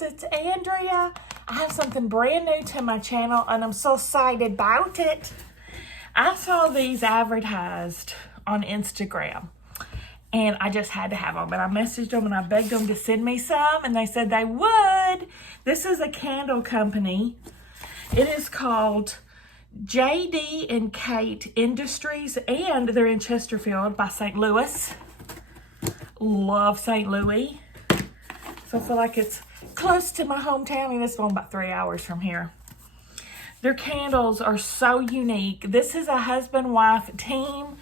guys, it's Andrea. I have something brand new to my channel and I'm so excited about it. I saw these advertised on Instagram and I just had to have them, and I messaged them and I begged them to send me some and they said they would. This is a candle company. It is called JD and Kate Industries, and they're in Chesterfield by St. Louis. Love St. Louis. So I feel like it's close to my hometown. I mean, it's going about 3 hours from here. Their candles are so unique. This is a husband-wife team.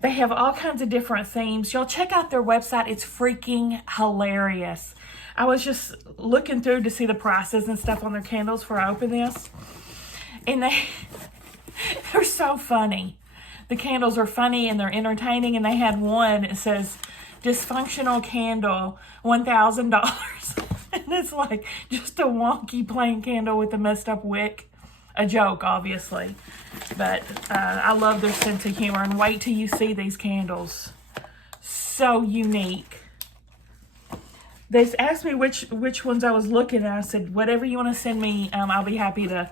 They have all kinds of different themes. Y'all check out their website. It's freaking hilarious. I was just looking through to see the prices and stuff on their candles before I open this. And they're so funny. The candles are funny and they're entertaining. And they had one that says, dysfunctional candle, $1,000. And it's like just a wonky plain candle with a messed up wick. A joke, obviously. But I love their sense of humor. And wait till you see these candles. So unique. They asked me which ones I was looking at. I said, whatever you want to send me, I'll be happy to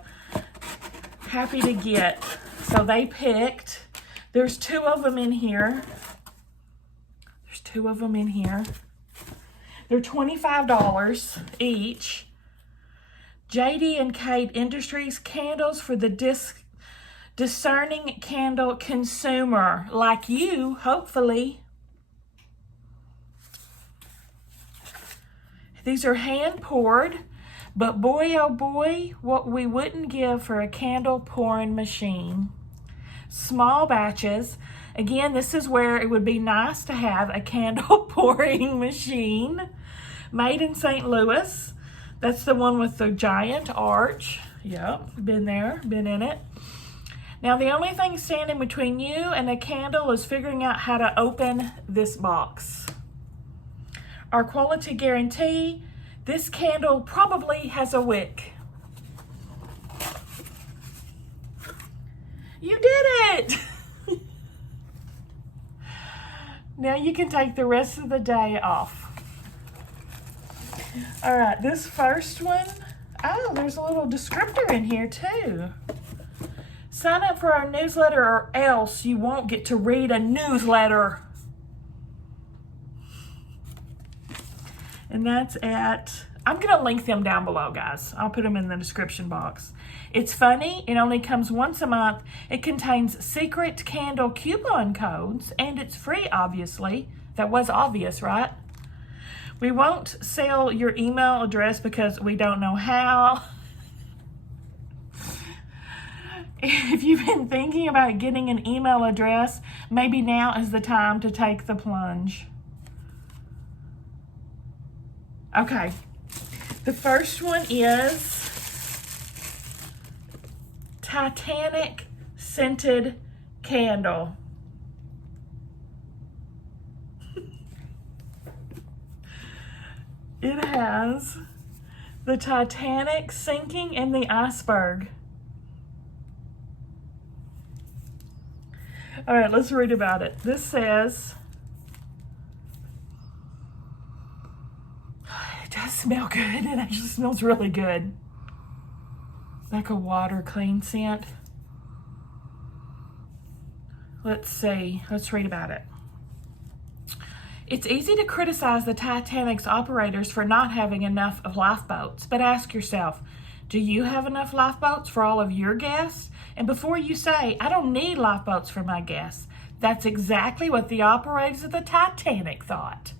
get. So they picked. There's two of them in here. They're $25 each. JD and Kate Industries candles for the discerning candle consumer like you, hopefully. These are hand poured, but boy oh boy, what we wouldn't give for a candle pouring machine. Small batches. Again, this is where it would be nice to have a candle pouring machine. Made in St. Louis. That's the one with the giant arch. Yep, been there, been in it. Now, the only thing standing between you and a candle is figuring out how to open this box. Our quality guarantee, this candle probably has a wick. You did it! Now you can take the rest of the day off. All right, this first one, oh, there's a little descriptor in here too. Sign up for our newsletter or else you won't get to read a newsletter. And that's I'm going to link them down below, guys. I'll put them in the description box. It's funny. It only comes once a month. It contains secret candle coupon codes, and it's free, obviously. That was obvious, right? We won't sell your email address because we don't know how. If you've been thinking about getting an email address, maybe now is the time to take the plunge. Okay. The first one is Titanic scented candle. It has the Titanic sinking in the iceberg. All right, let's read about it. This says, it does smell good. It actually smells really good. Like a water clean scent. Let's see. Let's read about it. It's easy to criticize the Titanic's operators for not having enough lifeboats, but ask yourself, do you have enough lifeboats for all of your guests? And before you say, I don't need lifeboats for my guests, that's exactly what the operators of the Titanic thought.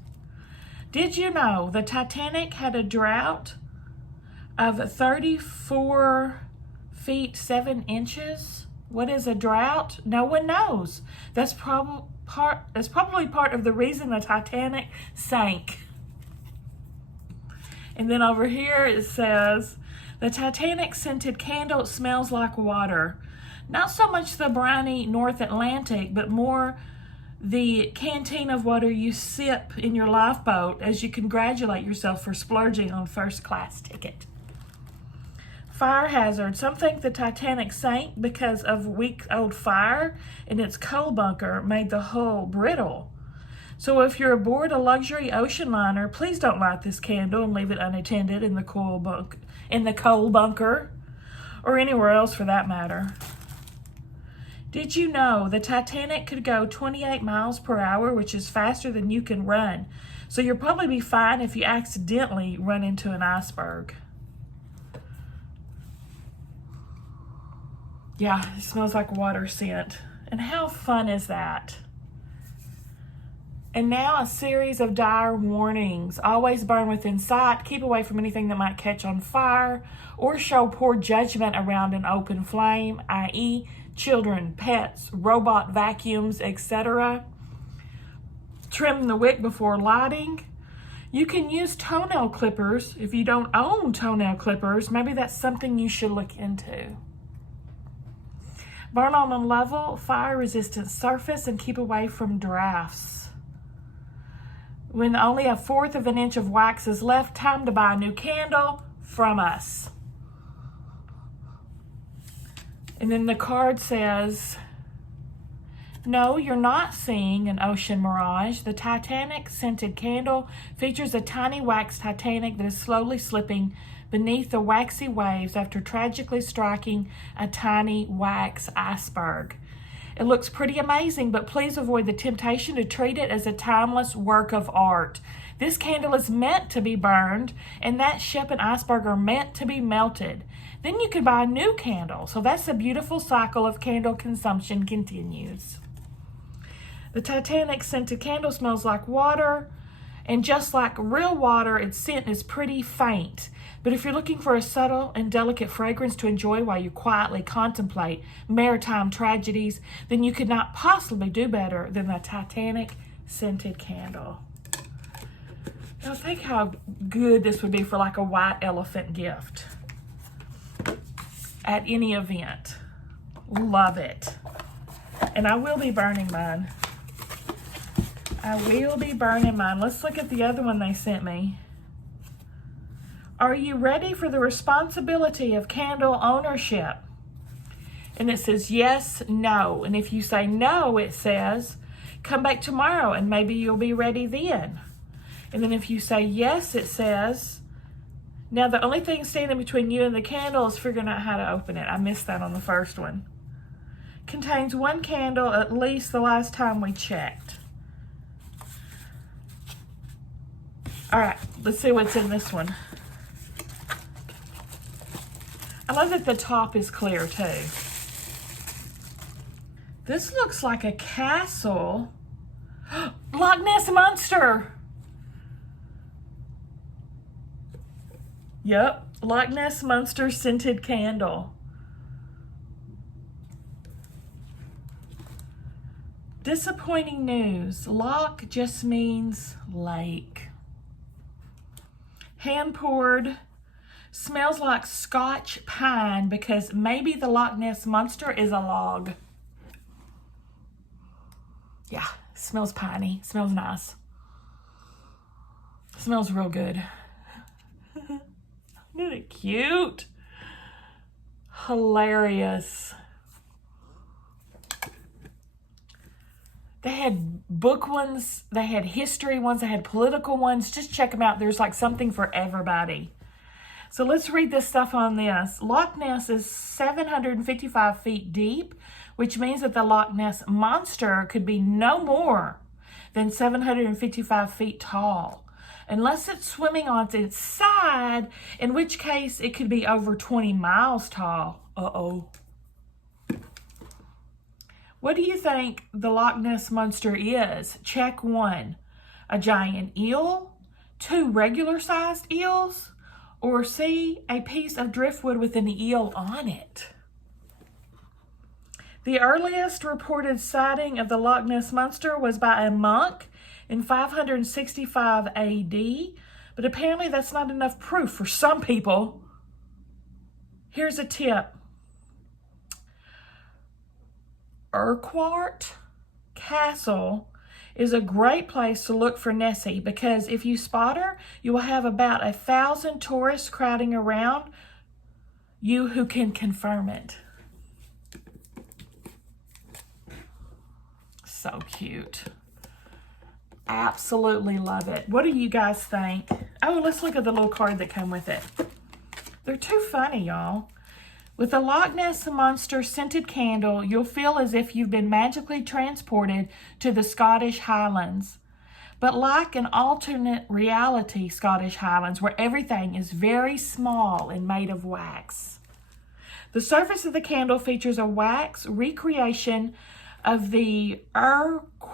Did you know the Titanic had a draught of 34 feet 7 inches? What is a drought? No one knows. That's probably part of the reason the Titanic sank. And then over here it says, the Titanic scented candle smells like water. Not so much the briny North Atlantic, but more the canteen of water you sip in your lifeboat as you congratulate yourself for splurging on first class ticket. Fire hazard. Some think the Titanic sank because of week-old fire in its coal bunker made the hull brittle. So if you're aboard a luxury ocean liner, please don't light this candle and leave it unattended in the coal bunker, or anywhere else for that matter. Did you know the Titanic could go 28 miles per hour, which is faster than you can run? So you'll probably be fine if you accidentally run into an iceberg. Yeah, it smells like water scent. And how fun is that? And now a series of dire warnings. Always burn within sight. Keep away from anything that might catch on fire or show poor judgment around an open flame, i.e. children, pets, robot vacuums, etc. Trim the wick before lighting. You can use toenail clippers. If you don't own toenail clippers, maybe that's something you should look into. Burn on a level, fire-resistant surface and keep away from drafts. When only 1/4 of an inch of wax is left, time to buy a new candle from us. And then the card says, no, you're not seeing an ocean mirage. The Titanic scented candle features a tiny wax Titanic that is slowly slipping beneath the waxy waves after tragically striking a tiny wax iceberg. It looks pretty amazing, but please avoid the temptation to treat it as a timeless work of art. This candle is meant to be burned, and that ship and iceberg are meant to be melted. Then you can buy a new candle. So that's the beautiful cycle of candle consumption continues. The Titanic scented candle smells like water, and just like real water, its scent is pretty faint. But if you're looking for a subtle and delicate fragrance to enjoy while you quietly contemplate maritime tragedies, then you could not possibly do better than the Titanic scented candle. Now think how good this would be for like a white elephant gift at any event. Love it. And I will be burning mine. Let's look at the other one they sent me. Are you ready for the responsibility of candle ownership? And it says yes, no. And if you say no, it says, come back tomorrow and maybe you'll be ready then. And then if you say yes, it says, now the only thing standing between you and the candle is figuring out how to open it. I missed that on the first one. Contains 1 candle, at least the last time we checked. All right, let's see what's in this one. I love that the top is clear too. This looks like a castle. Loch Ness Monster. Yep, Loch Ness Monster scented candle. Disappointing news. Loch just means lake. Hand poured. Smells like Scotch pine because maybe the Loch Ness Monster is a log. Yeah, smells piney. Smells nice. Smells real good. Isn't it cute? Hilarious. They had book ones, they had history ones, they had political ones. Just check them out. There's like something for everybody. So let's read this stuff on this. Loch Ness is 755 feet deep, which means that the Loch Ness Monster could be no more than 755 feet tall, unless it's swimming on its side, in which case it could be over 20 miles tall. Uh-oh. What do you think the Loch Ness Monster is? Check 1, a giant eel, 2 regular-sized eels, or C, a piece of driftwood with an eel on it. The earliest reported sighting of the Loch Ness Monster was by a monk in 565 AD, but apparently that's not enough proof for some people. Here's a tip. Urquhart Castle is a great place to look for Nessie because if you spot her, you will have about 1,000 tourists crowding around you who can confirm it. So cute. Absolutely love it. What do you guys think? Oh, let's look at the little card that came with it. They're too funny, y'all. With the Loch Ness Monster scented candle, you'll feel as if you've been magically transported to the Scottish Highlands. But like an alternate reality Scottish Highlands where everything is very small and made of wax. The surface of the candle features a wax recreation of the Urquhart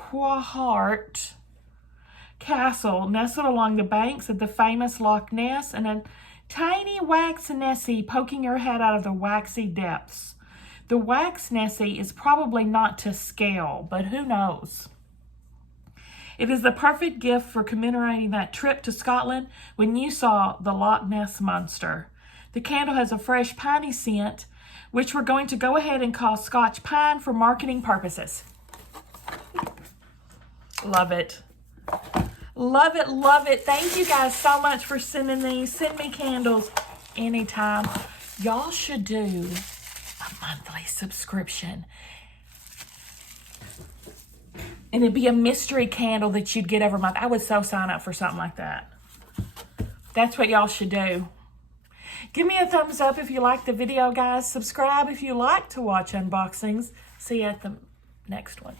Castle nestled along the banks of the famous Loch Ness, and a tiny wax Nessie poking her head out of the waxy depths. The wax Nessie is probably not to scale, but who knows? It is the perfect gift for commemorating that trip to Scotland when you saw the Loch Ness Monster. The candle has a fresh piney scent, which we're going to go ahead and call Scotch Pine for marketing purposes. Love it. Love it, love it. Thank you guys so much for sending these. Send me candles anytime. Y'all should do a monthly subscription. And it'd be a mystery candle that you'd get every month. I would so sign up for something like that. That's what y'all should do. Give me a thumbs up if you like the video, guys. Subscribe if you like to watch unboxings. See you at the next one.